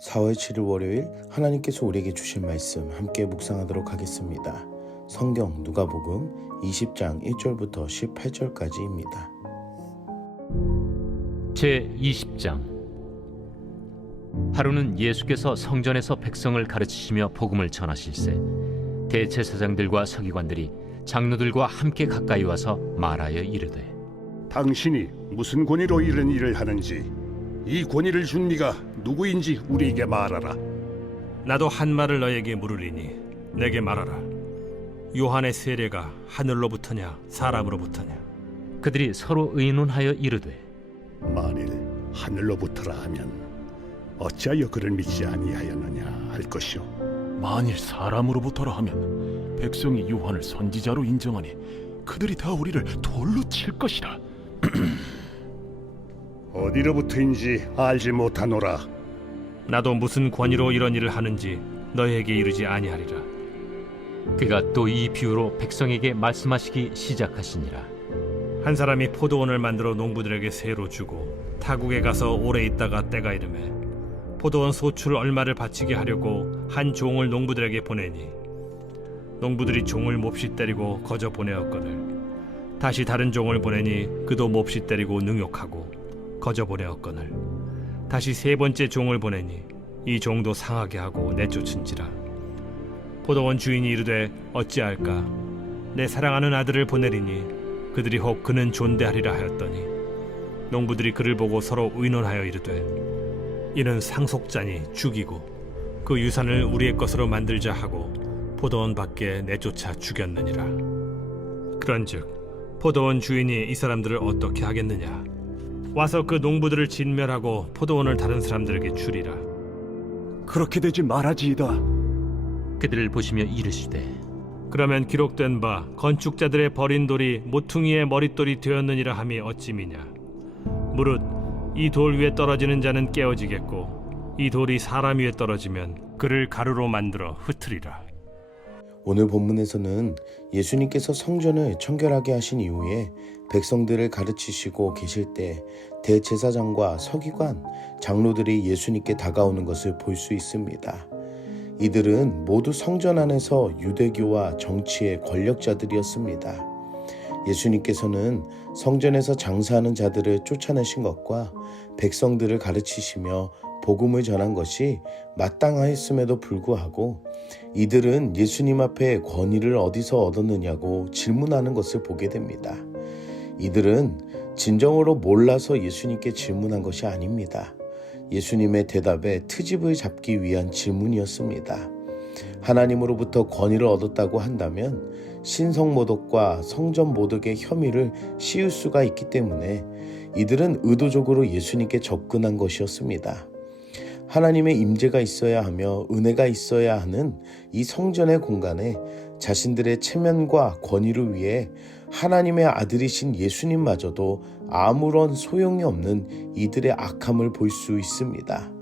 4월 7일 월요일 하나님께서 우리에게 주신 말씀 함께 묵상하도록 하겠습니다. 성경 누가복음 20장 1절부터 18절까지입니다. 제20장. 하루는 예수께서 성전에서 백성을 가르치시며 복음을 전하실세 대제사장들과 서기관들이 장로들과 함께 가까이 와서 말하여 이르되, 당신이 무슨 권위로 이런 일을 하는지, 이 권위를 준 네가 누구인지 우리에게 말하라. 나도 한 말을 너에게 물으리니 내게 말하라. 요한의 세례가 하늘로부터냐 사람으로부터냐? 그들이 서로 의논하여 이르되, 만일 하늘로부터라 하면 어찌하여 그를 믿지 아니하였느냐 할 것이요, 만일 사람으로부터라 하면 백성이 요한을 선지자로 인정하니 그들이 다 우리를 돌로 칠 것이라. 어디로부터인지 알지 못하노라. 나도 무슨 권위로 이런 일을 하는지 너에게 이르지 아니하리라. 그가 또 이 비유로 백성에게 말씀하시기 시작하시니라. 한 사람이 포도원을 만들어 농부들에게 세로 주고 타국에 가서 오래 있다가 때가 이르매 포도원 소출 얼마를 바치게 하려고 한 종을 농부들에게 보내니, 농부들이 종을 몹시 때리고 거저 보내었거늘 다시 다른 종을 보내니 그도 몹시 때리고 능욕하고 거저 보내었거늘 다시 세 번째 종을 보내니 이 종도 상하게 하고 내쫓은지라. 포도원 주인이 이르되 어찌할까? 내 사랑하는 아들을 보내리니 그들이 혹 그는 존대하리라 하였더니, 농부들이 그를 보고 서로 의논하여 이르되, 이는 상속자니 죽이고 그 유산을 우리의 것으로 만들자 하고 포도원 밖에 내쫓아 죽였느니라. 그런즉 포도원 주인이 이 사람들을 어떻게 하겠느냐? 와서 그 농부들을 진멸하고 포도원을 다른 사람들에게 주리라. 그렇게 되지 말아지이다. 그들을 보시며 이르시되, 그러면 기록된 바 건축자들의 버린 돌이 모퉁이의 머릿돌이 되었느니라 함이 어찌미냐? 무릇 이 돌 위에 떨어지는 자는 깨어지겠고 이 돌이 사람 위에 떨어지면 그를 가루로 만들어 흩으리라. 오늘 본문에서는 예수님께서 성전을 청결하게 하신 이후에 백성들을 가르치시고 계실 때 대제사장과 서기관, 장로들이 예수님께 다가오는 것을 볼 수 있습니다. 이들은 모두 성전 안에서 유대교와 정치의 권력자들이었습니다. 예수님께서는 성전에서 장사하는 자들을 쫓아내신 것과 백성들을 가르치시며 복음을 전한 것이 마땅하였음에도 불구하고 이들은 예수님 앞에 권위를 어디서 얻었느냐고 질문하는 것을 보게 됩니다. 이들은 진정으로 몰라서 예수님께 질문한 것이 아닙니다. 예수님의 대답에 트집을 잡기 위한 질문이었습니다. 하나님으로부터 권위를 얻었다고 한다면 신성모독과 성전모독의 혐의를 씌울 수가 있기 때문에 이들은 의도적으로 예수님께 접근한 것이었습니다. 하나님의 임재가 있어야 하며 은혜가 있어야 하는 이 성전의 공간에 자신들의 체면과 권위를 위해 하나님의 아들이신 예수님마저도 아무런 소용이 없는 이들의 악함을 볼 수 있습니다.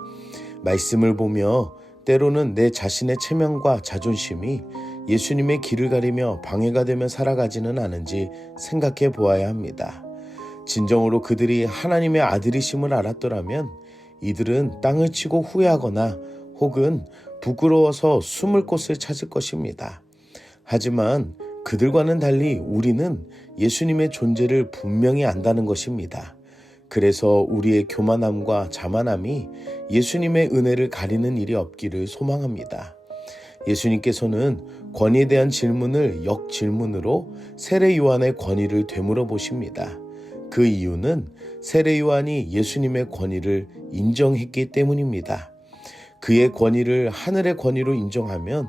말씀을 보며 때로는 내 자신의 체면과 자존심이 예수님의 길을 가리며 방해가 되며 살아가지는 않은지 생각해 보아야 합니다. 진정으로 그들이 하나님의 아들이심을 알았더라면 이들은 땅을 치고 후회하거나 혹은 부끄러워서 숨을 곳을 찾을 것입니다. 하지만 그들과는 달리 우리는 예수님의 존재를 분명히 안다는 것입니다. 그래서 우리의 교만함과 자만함이 예수님의 은혜를 가리는 일이 없기를 소망합니다. 예수님께서는 권위에 대한 질문을 역질문으로 세례 요한의 권위를 되물어 보십니다. 그 이유는 세례 요한이 예수님의 권위를 인정했기 때문입니다. 그의 권위를 하늘의 권위로 인정하면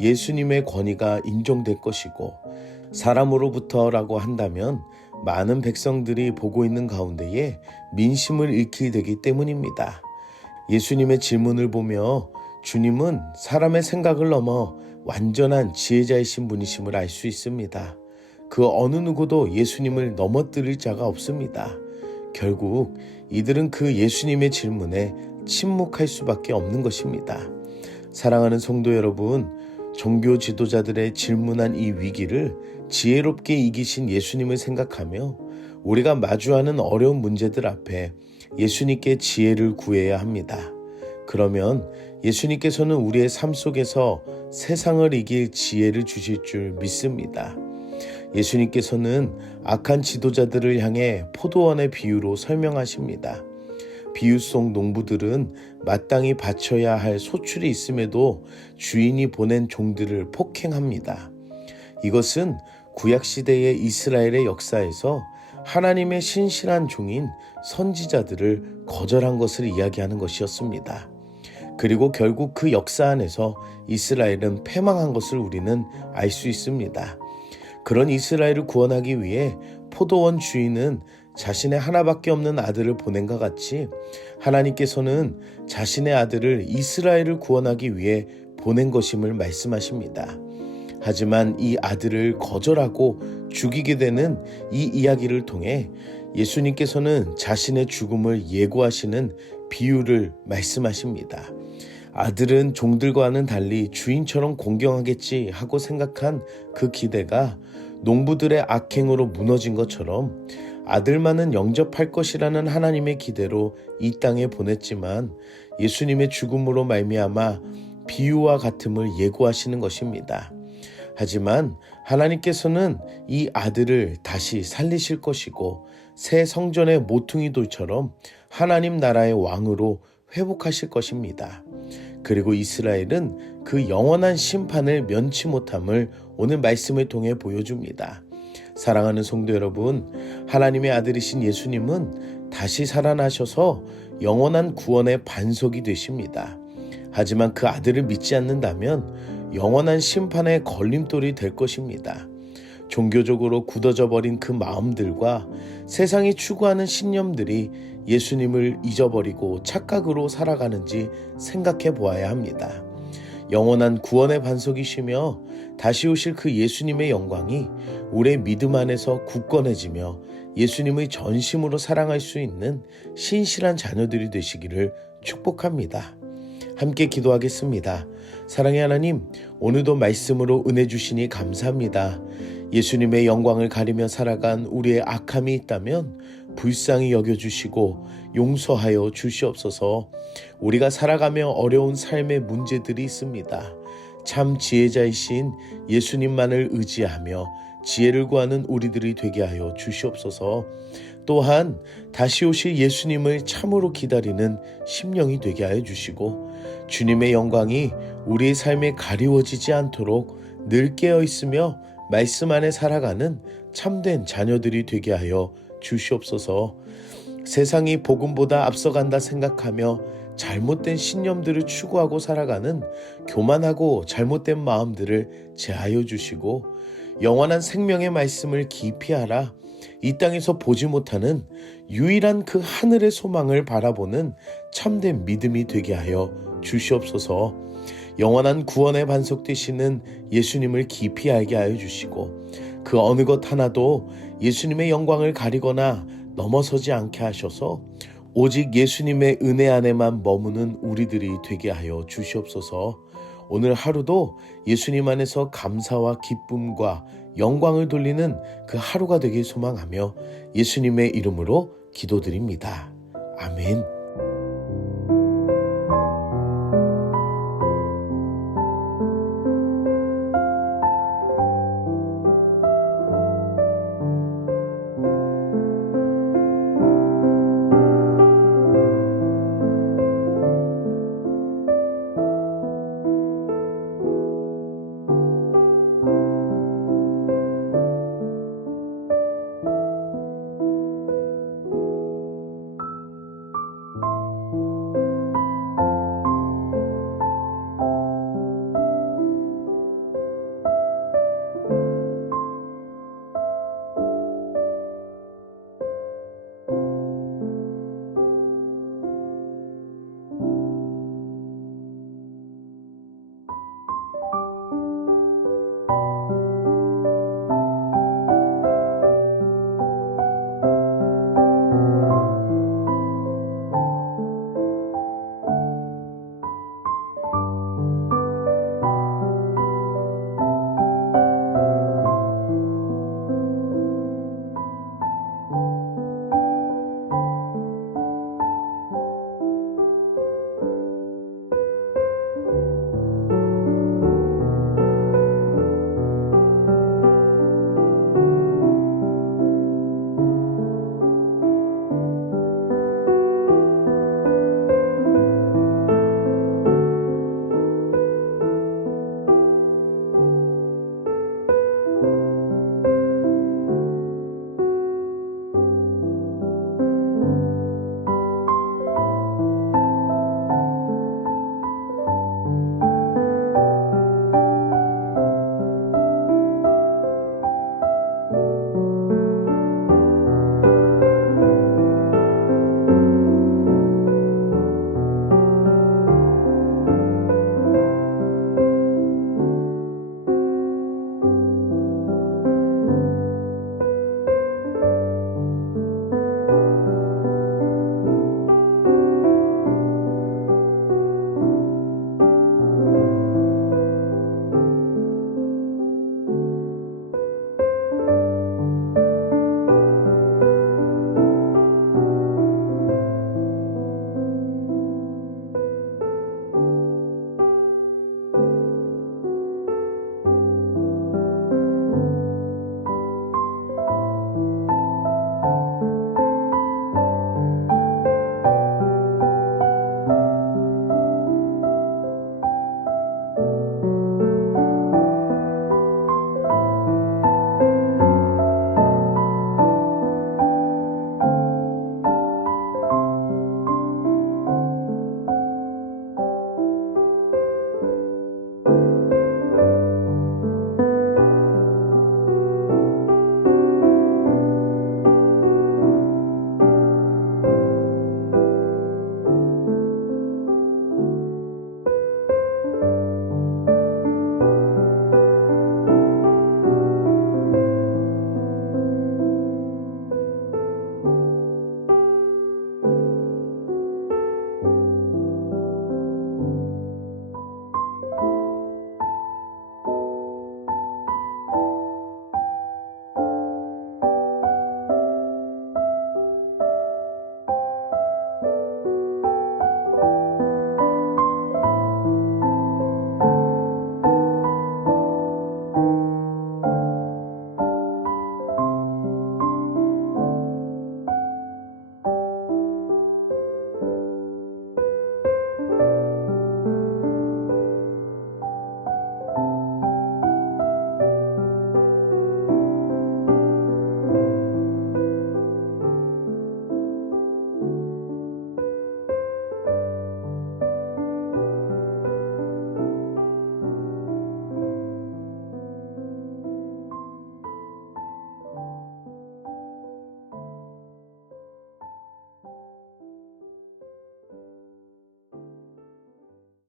예수님의 권위가 인정될 것이고, 사람으로부터라고 한다면 많은 백성들이 보고 있는 가운데에 민심을 잃게 되기 때문입니다. 예수님의 질문을 보며 주님은 사람의 생각을 넘어 완전한 지혜자이신 분이심을 알 수 있습니다. 그 어느 누구도 예수님을 넘어뜨릴 자가 없습니다. 결국 이들은 그 예수님의 질문에 침묵할 수밖에 없는 것입니다. 사랑하는 성도 여러분, 종교 지도자들의 질문한 이 위기를 지혜롭게 이기신 예수님을 생각하며 우리가 마주하는 어려운 문제들 앞에 예수님께 지혜를 구해야 합니다. 그러면 예수님께서는 우리의 삶 속에서 세상을 이길 지혜를 주실 줄 믿습니다. 예수님께서는 악한 지도자들을 향해 포도원의 비유로 설명하십니다. 비유 속 농부들은 마땅히 바쳐야 할 소출이 있음에도 주인이 보낸 종들을 폭행합니다. 이것은 구약시대의 이스라엘의 역사에서 하나님의 신실한 종인 선지자들을 거절한 것을 이야기하는 것이었습니다. 그리고 결국 그 역사 안에서 이스라엘은 패망한 것을 우리는 알 수 있습니다. 그런 이스라엘을 구원하기 위해 포도원 주인은 자신의 하나밖에 없는 아들을 보낸 것 같이 하나님께서는 자신의 아들을 이스라엘을 구원하기 위해 보낸 것임을 말씀하십니다. 하지만 이 아들을 거절하고 죽이게 되는 이 이야기를 통해 예수님께서는 자신의 죽음을 예고하시는 비유를 말씀하십니다. 아들은 종들과는 달리 주인처럼 공경하겠지 하고 생각한 그 기대가 농부들의 악행으로 무너진 것처럼 아들만은 영접할 것이라는 하나님의 기대로 이 땅에 보냈지만 예수님의 죽음으로 말미암아 비유와 같음을 예고하시는 것입니다. 하지만 하나님께서는 이 아들을 다시 살리실 것이고 새 성전의 모퉁이 돌처럼 하나님 나라의 왕으로 회복하실 것입니다. 그리고 이스라엘은 그 영원한 심판을 면치 못함을 오늘 말씀을 통해 보여줍니다. 사랑하는 성도 여러분, 하나님의 아들이신 예수님은 다시 살아나셔서 영원한 구원의 반석이 되십니다. 하지만 그 아들을 믿지 않는다면 영원한 심판의 걸림돌이 될 것입니다. 종교적으로 굳어져 버린 그 마음들과 세상이 추구하는 신념들이 예수님을 잊어버리고 착각으로 살아가는지 생각해 보아야 합니다. 영원한 구원의 반석이시며 다시 오실 그 예수님의 영광이 우리의 믿음 안에서 굳건해지며 예수님의 전심으로 사랑할 수 있는 신실한 자녀들이 되시기를 축복합니다. 함께 기도하겠습니다. 사랑의 하나님, 오늘도 말씀으로 은혜 주시니 감사합니다. 예수님의 영광을 가리며 살아간 우리의 악함이 있다면 불쌍히 여겨주시고 용서하여 주시옵소서. 우리가 살아가며 어려운 삶의 문제들이 있습니다. 참 지혜자이신 예수님만을 의지하며 지혜를 구하는 우리들이 되게 하여 주시옵소서. 또한 다시 오실 예수님을 참으로 기다리는 심령이 되게 하여 주시고 주님의 영광이 우리의 삶에 가리워지지 않도록 늘 깨어 있으며 말씀 안에 살아가는 참된 자녀들이 되게 하여 주시옵소서. 세상이 복음보다 앞서간다 생각하며 잘못된 신념들을 추구하고 살아가는 교만하고 잘못된 마음들을 제하여 주시고 영원한 생명의 말씀을 깊이 알아 이 땅에서 보지 못하는 유일한 그 하늘의 소망을 바라보는 참된 믿음이 되게 하여 주시옵소서. 영원한 구원의 반석 되시는 예수님을 깊이 알게 하여 주시고 그 어느 것 하나도 예수님의 영광을 가리거나 넘어서지 않게 하셔서 오직 예수님의 은혜 안에만 머무는 우리들이 되게 하여 주시옵소서. 오늘 하루도 예수님 안에서 감사와 기쁨과 영광을 돌리는 그 하루가 되길 소망하며 예수님의 이름으로 기도드립니다. 아멘.